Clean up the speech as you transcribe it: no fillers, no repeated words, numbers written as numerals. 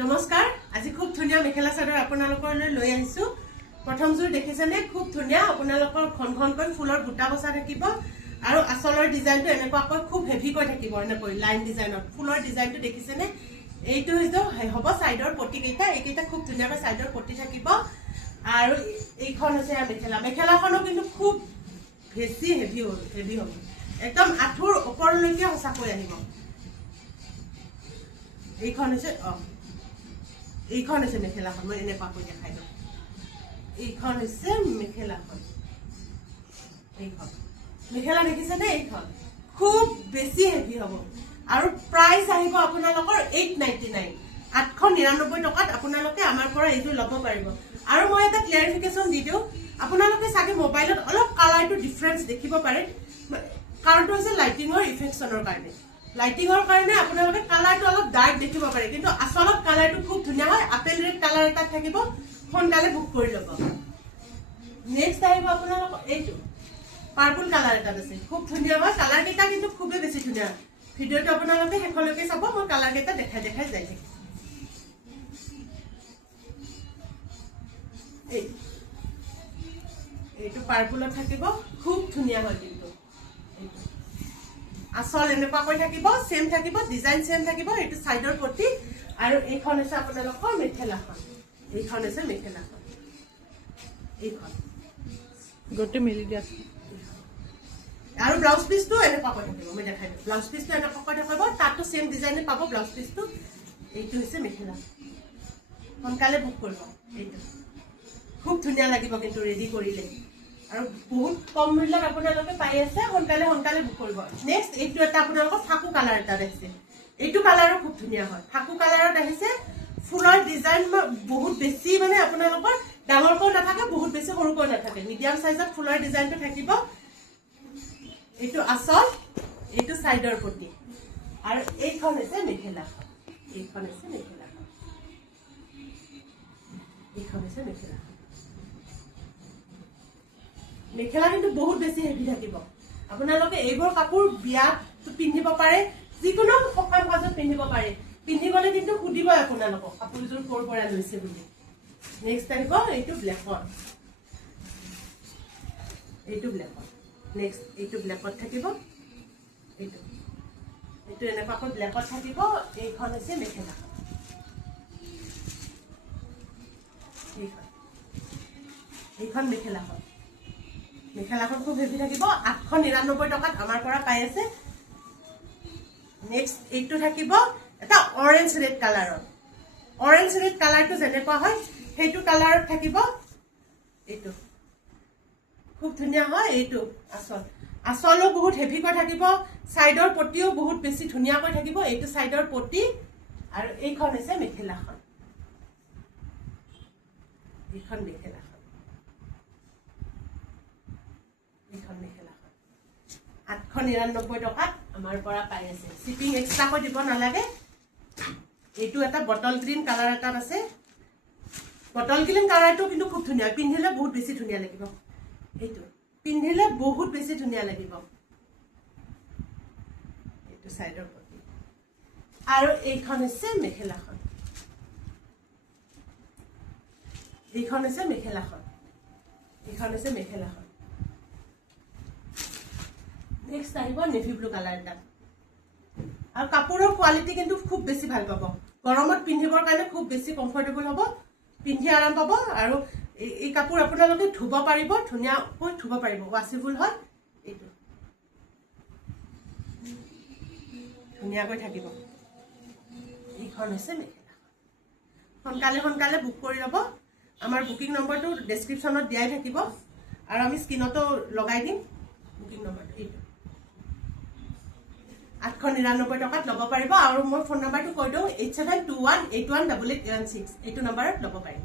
নমস্কাৰ আজি খুব ধুনিয়া মেখেলা চাদৰ আপোনালোকলৈ লৈ আহিছো প্ৰথম জোৰ দেখিছেনে খুব ধুনিয়া আপোনালোকৰ ঘনঘনকৈ ফুলৰ বুটা বসা থাকিব আৰু আসলৰ ডিজাইনটো এনেকুৱাকৈ খুব হেভি কৈ থাকিব এনেকৈ লাইন ডিজাইনত ফুলৰ ডিজাইনটো দেখিছেনে এইটো হ'ব সাইডৰ পটি কেইটা এইকেইটা খুব ধুনিয়াকৈ সাইডৰ পটি থাকিব আৰু এইখন আছে মেখেলাখনো কিন্তু খুব বেছি হেভি হ'ব একদম আঠুৰ ওপৰলৈকে হসাকৈ আহিব এইখন হৈছে মেখেলাখন মই এনেকুৱাকৈ দেখাই দিওঁ এইখন হৈছে মেখেলাখন এইখন মেখেলা দেখিছেনে এইখন খুব বেছি হেভি হ'ব আৰু প্ৰাইস আহিব আপোনালোকৰ 899 899 টকাত আপোনালোকে আমাৰ পৰা এইটো ল'ব পাৰিব আৰু মই এটা ক্লিয়াৰিফিকেশন দি দিওঁ আপোনালোকে সাগে মোবাইলত অলপ কালাৰটো ডিফাৰেন্স দেখিব পাৰে কাৰণটো হৈছে লাইটিংৰ ইফেক্টছনৰ কাৰণে লাইটিংৰ কাৰণে আপোনালোকে কালাৰটো অলপ ডাৰ্ক দেখিব পাৰে কিন্তু আসলত কালাৰটো খুব ধুনিয়া হয় আপেল ৰেড কালাৰ এটা থাকিব সোনকালে বুক কৰি ল'ব নেক্সট আহিব আপোনালোক এইটো পাৰ্পল কালাৰ এটা আছে খুব ধুনিয়া হয় কালাৰ কেইটা কিন্তু খুবেই বেছি ধুনিয়া ভিডিওটো আপোনালোকে হেকলৈকে চাব মই কালাৰ কেইটা দেখাই যাই থাকিম এইটো পাৰ্পলত থাকিব খুব ধুনিয়া হয় কিন্তু আসল এনেকুৱাকৈ থাকিব সেম থাকিব ডিজাইন সেম থাকিব এইটো সাইডৰ পটি আৰু এইখন আছে আপোনালোকৰ মেখেলাখন এইখন আছে মেখেলাখন এইখন গোটে মিলি দিয়া আৰু ব্লাউজ পিসটো এনেকুৱাকৈ থাকিব মই দেখাই দিম ব্লাউজ পিসটো এনেকুৱাকৈ থাকিব তাতো সেম ডিজাইনে পাব ব্লাউজ পিসটো এইটো হৈছে মেখেলা সোনকালে বুক কৰিব এইটো খুব ধুনিয়া লাগিব কিন্তু ৰেডি কৰিলে আৰু বহুত কম মূল্যত আপোনালোকে পাই আছে সোনকালে বুক কৰিব নেক্সট এইটো এটা আপোনালোকৰ ফাকু কালাৰ এটা আছে এইটো কালাৰো খুব ধুনিয়া হয় ফাকু কালাৰত আহিছে ফুলৰ ডিজাইন বহুত বেছি মানে আপোনালোকৰ ডাঙৰকৈ নাথাকে বহুত বেছি সৰুকৈ নাথাকে মিডিয়াম সাইজত ফুলৰ ডিজাইনটো থাকিব এইটো আসল এইটো সাইডৰ পটি আৰু এইখন হৈছে মেখেলাখন এইখন হৈছে মেখেলাখন এইখন হৈছে মেখেলাখন মেখেলা কিন্তু বহুত বেছি হেভি থাকিব আপোনালোকে এইবোৰ কাপোৰ বিয়াত পিন্ধিব পাৰে যিকোনো সকাম কাজত পিন্ধিব পাৰে পিন্ধিবলে কিন্তু সুধিব আপোনালোকক কাপোৰযোৰ ক'ৰ পৰা লৈছে বুলি নেক্সট আহিব এইটো ব্লেকত নেক্সট এইটো ব্লেকত থাকিব এইটো এনেকুৱাকৈ ব্লেকত থাকিব এইখন হৈছে মেখেলাখন এইখন মেখেলাখন খুব হেভি থাকিব 899 টকাত আমাৰ পৰা পাই আছে নেক্সট এইটো থাকিব এটা অৰেঞ্জ ৰেড কালাৰটো যেনেকুৱা হয় সেইটো কালাৰত থাকিব এইটো খুব ধুনিয়া হয় এইটো আসলো বহুত হেভি কৈ থাকিব সাইডৰ পটিও বহুত বেছি ধুনিয়াকৈ থাকিব এইটো সাইডৰ পটি আৰু এইখন হৈছে মেখেলাখন এইখন মেখেলাখন 899 টকাত আমাৰ পৰা পাই আছে শিপিং এক্সট্ৰা কৈ দিব নালাগে এইটো এটা বটল গ্ৰীণ কালাৰ এটা আছে বটল গ্ৰীণ কালাৰটো কিন্তু খুব ধুনিয়া পিন্ধিলে বহুত বেছি ধুনিয়া লাগিব এইটো পিন্ধিলে বহুত বেছি ধুনিয়া লাগিব এইটো সাইডৰ পটি আৰু এইখন হৈছে মেখেলাখন নেক্সট আহিব নেভি ব্লু কালাৰ এটা আৰু কাপোৰৰ কোৱালিটি কিন্তু খুব বেছি ভাল পাব গৰমত পিন্ধিবৰ কাৰণে খুব বেছি কমফৰ্টেবল হ'ব পিন্ধি আৰাম পাব আৰু এই কাপোৰ আপোনালোকে ধুব পাৰিব ধুনিয়াকৈ ধুব পাৰিব ৱাশেবল হয় এইটো ধুনিয়াকৈ থাকিব এইখন হৈছে মেখেলা সোনকালে বুক কৰি ল'ব আমাৰ বুকিং নম্বৰটো ডেছক্ৰিপশ্যনত দিয়াই থাকিব আৰু আমি স্ক্ৰীনতো লগাই দিম বুকিং নম্বৰটো এইটো 899 টকাত ল'ব পাৰিব আৰু মোৰ ফোন নম্বৰটো কৈ দিওঁ 8721818816 এইটো নম্বৰত ল'ব পাৰিব